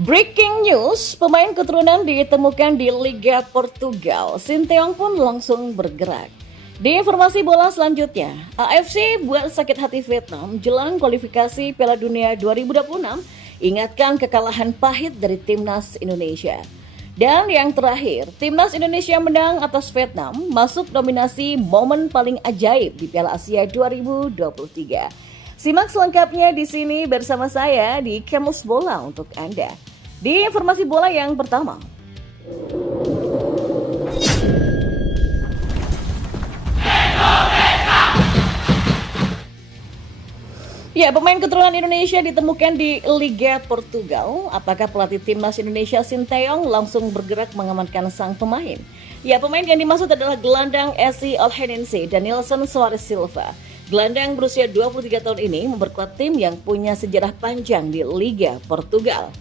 Breaking news, pemain keturunan ditemukan di Liga Portugal. Sinteyong pun langsung bergerak. Di informasi bola selanjutnya, AFC buat sakit hati Vietnam jelang kualifikasi Piala Dunia 2026, ingatkan kekalahan pahit dari Timnas Indonesia. Dan yang terakhir, Timnas Indonesia menang atas Vietnam, masuk nominasi momen paling ajaib di Piala Asia 2023. Simak selengkapnya di sini bersama saya di Kamus Bola untuk Anda. Di informasi bola yang pertama, pemain keturunan Indonesia ditemukan di Liga Portugal. Apakah pelatih timnas Indonesia Sinteyong langsung bergerak mengamankan sang pemain? Pemain yang dimaksud adalah gelandang SC Olhanense dan Nilson Soares Silva. Gelandang berusia 23 tahun ini memperkuat tim yang punya sejarah panjang di Liga Portugal.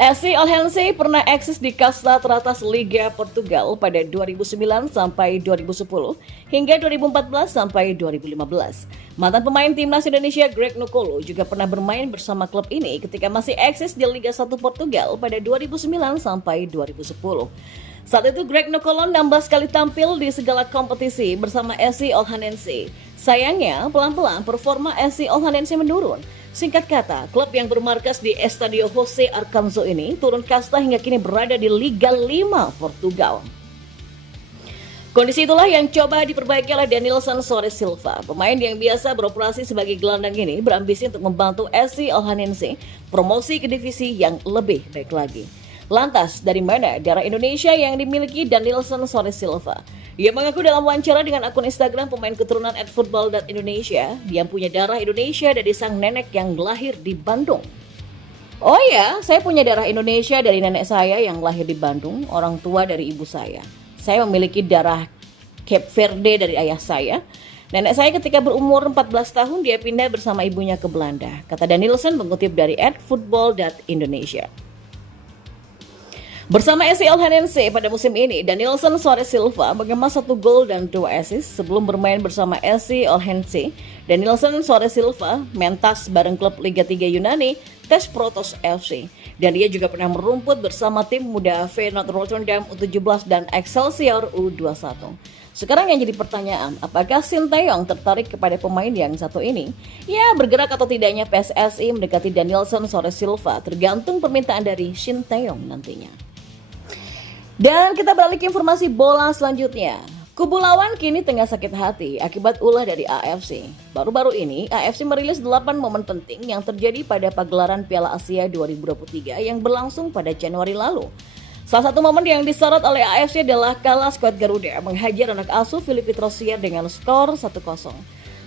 SC Olhanense pernah eksis di kasta teratas Liga Portugal pada 2009 sampai 2010 hingga 2014 sampai 2015. Mantan pemain timnas Indonesia Greg Nokolo juga pernah bermain bersama klub ini ketika masih eksis di Liga 1 Portugal pada 2009 sampai 2010. Saat itu Greg Nokolo 16 kali tampil di segala kompetisi bersama SC Olhanense. Sayangnya, pelan-pelan performa SC Olhanense menurun. Singkat kata, klub yang bermarkas di Estadio José Arcanzo ini turun kasta hingga kini berada di Liga 5 Portugal. Kondisi itulah yang coba diperbaiki oleh Denilson Soares Silva. Pemain yang biasa beroperasi sebagai gelandang ini berambisi untuk membantu SC Olhanense promosi ke divisi yang lebih baik lagi. Lantas, dari mana darah Indonesia yang dimiliki Denilson Soares Silva? Ia mengaku dalam wawancara dengan akun Instagram pemain keturunan @football.indonesia, dia punya darah Indonesia dari sang nenek yang lahir di Bandung. Oh ya, saya punya darah Indonesia dari nenek saya yang lahir di Bandung, orang tua dari ibu saya. Saya memiliki darah Cape Verde dari ayah saya. Nenek saya ketika berumur 14 tahun dia pindah bersama ibunya ke Belanda, kata Denilson mengutip dari @football.indonesia. Bersama SC Olhanense pada musim ini, Denilson Soares Silva mengemas 1 gol dan 2 assist sebelum bermain bersama SC Olhanense. Denilson Soares Silva mentas bareng klub Liga 3 Yunani, TES Protos FC. Dan dia juga pernah merumput bersama tim muda Feyenoord Rotterdam U17 dan Excelsior U21. Sekarang yang jadi pertanyaan, apakah Sinteyong tertarik kepada pemain yang satu ini? Bergerak atau tidaknya PSSI mendekati Denilson Soares Silva tergantung permintaan dari Sinteyong nantinya. Dan kita beralih ke informasi bola selanjutnya. Kubu lawan kini tengah sakit hati akibat ulah dari AFC. Baru-baru ini, AFC merilis 8 momen penting yang terjadi pada pagelaran Piala Asia 2023 yang berlangsung pada Januari lalu. Salah satu momen yang disorot oleh AFC adalah kala skuad Garuda menghajar anak asuh Philippe Rosier dengan skor 1-0.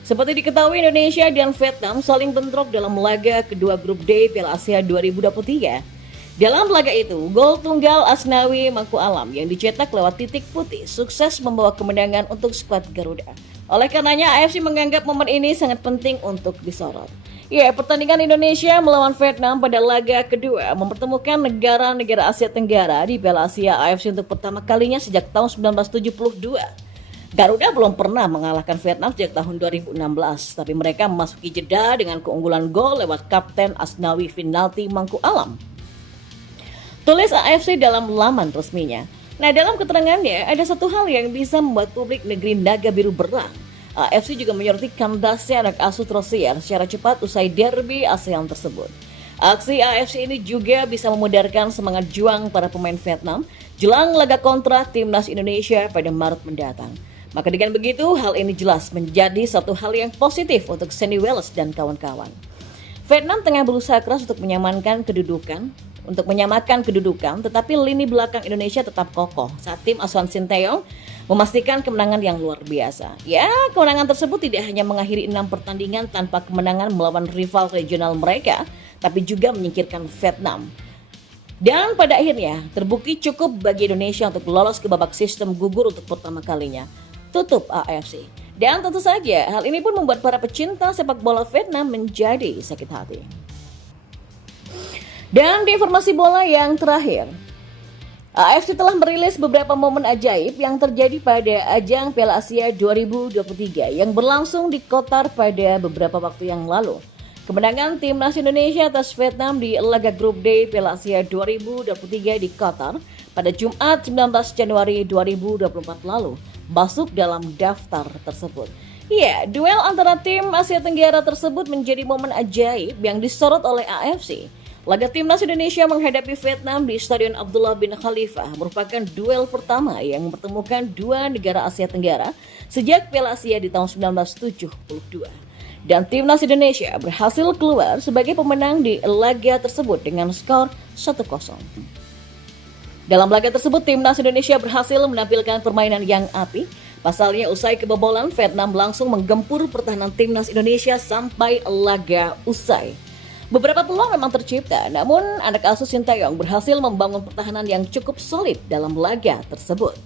Seperti diketahui, Indonesia dan Vietnam saling bentrok dalam laga kedua grup D Piala Asia 2023. Dalam laga itu, gol tunggal Asnawi Mangku Alam yang dicetak lewat titik putih sukses membawa kemenangan untuk skuad Garuda. Oleh karenanya, AFC menganggap momen ini sangat penting untuk disorot. Pertandingan Indonesia melawan Vietnam pada laga kedua mempertemukan negara-negara Asia Tenggara di Piala Asia AFC untuk pertama kalinya sejak tahun 1972. Garuda belum pernah mengalahkan Vietnam sejak tahun 2016, tapi mereka memasuki jeda dengan keunggulan gol lewat Kapten Asnawi Finalti Mangku Alam. Tulis AFC dalam laman resminya. Dalam keterangannya, ada satu hal yang bisa membuat publik negeri Naga Biru berang. AFC juga menyoroti kandasnya anak asuh Rosier secara cepat usai derby ASEAN tersebut. Aksi AFC ini juga bisa memudarkan semangat juang para pemain Vietnam jelang laga kontra timnas Indonesia pada Maret mendatang. Maka dengan begitu, hal ini jelas menjadi satu hal yang positif untuk Sandy Wells dan kawan-kawan. Vietnam tengah berusaha keras untuk menyamakan kedudukan, tetapi lini belakang Indonesia tetap kokoh saat tim asuhan Sinteyong memastikan kemenangan yang luar biasa. Kemenangan tersebut tidak hanya mengakhiri 6 pertandingan tanpa kemenangan melawan rival regional mereka, tapi juga menyingkirkan Vietnam. Dan pada akhirnya terbukti cukup bagi Indonesia untuk lolos ke babak sistem gugur untuk pertama kalinya. Tutup AFC. Dan tentu saja hal ini pun membuat para pecinta sepak bola Vietnam menjadi sakit hati. Dan di informasi bola yang terakhir, AFC telah merilis beberapa momen ajaib yang terjadi pada ajang Piala Asia 2023 yang berlangsung di Qatar pada beberapa waktu yang lalu. Kemenangan Timnas Indonesia atas Vietnam di laga grup D Piala Asia 2023 di Qatar pada Jumat 19 Januari 2024 lalu masuk dalam daftar tersebut. Ya, duel antara tim Asia Tenggara tersebut menjadi momen ajaib yang disorot oleh AFC. Laga Timnas Indonesia menghadapi Vietnam di Stadion Abdullah bin Khalifah merupakan duel pertama yang mempertemukan dua negara Asia Tenggara sejak Piala Asia di tahun 1972. Dan Timnas Indonesia berhasil keluar sebagai pemenang di laga tersebut dengan skor 1-0. Dalam laga tersebut, Timnas Indonesia berhasil menampilkan permainan yang apik. Pasalnya, usai kebobolan, Vietnam langsung menggempur pertahanan Timnas Indonesia sampai laga usai. Beberapa peluang memang tercipta, namun anak asuh Sintayong berhasil membangun pertahanan yang cukup solid dalam laga tersebut.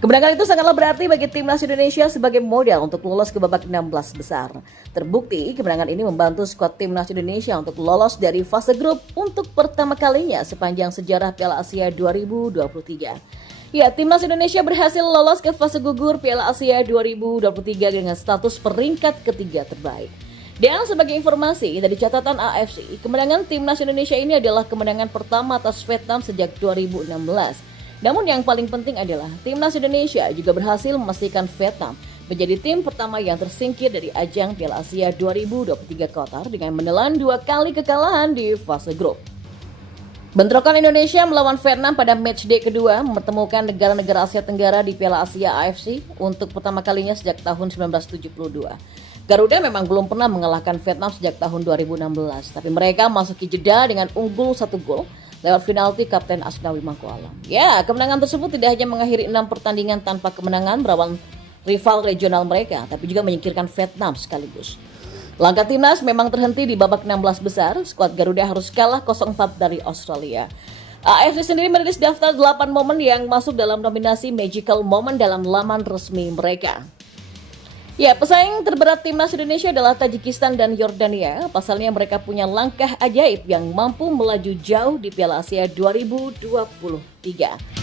Kemenangan itu sangatlah berarti bagi Timnas Indonesia sebagai modal untuk lolos ke babak 16 besar. Terbukti, kemenangan ini membantu skuad Timnas Indonesia untuk lolos dari fase grup untuk pertama kalinya sepanjang sejarah Piala Asia 2023. Ya, Timnas Indonesia berhasil lolos ke fase gugur Piala Asia 2023 dengan status peringkat ketiga terbaik. Dan sebagai informasi dari catatan AFC, kemenangan Timnas Indonesia ini adalah kemenangan pertama atas Vietnam sejak 2016. Namun yang paling penting adalah Timnas Indonesia juga berhasil memastikan Vietnam menjadi tim pertama yang tersingkir dari ajang Piala Asia 2023 Qatar dengan menelan 2 kali kekalahan di fase grup. Bentrokan Indonesia melawan Vietnam pada matchday kedua mempertemukan negara-negara Asia Tenggara di Piala Asia AFC untuk pertama kalinya sejak tahun 1972. Garuda memang belum pernah mengalahkan Vietnam sejak tahun 2016, tapi mereka masuki jeda dengan unggul 1 gol lewat penalti Kapten Asnawi Mangko Alam. Ya, kemenangan tersebut tidak hanya mengakhiri 6 pertandingan tanpa kemenangan melawan rival regional mereka, tapi juga menyingkirkan Vietnam sekaligus. Langkah timnas memang terhenti di babak 16 besar, skuad Garuda harus kalah 0-4 dari Australia. AFC sendiri merilis daftar 8 momen yang masuk dalam nominasi Magical Moment dalam laman resmi mereka. Ya, pesaing terberat Timnas Indonesia adalah Tajikistan dan Yordania. Pasalnya mereka punya langkah ajaib yang mampu melaju jauh di Piala Asia 2023.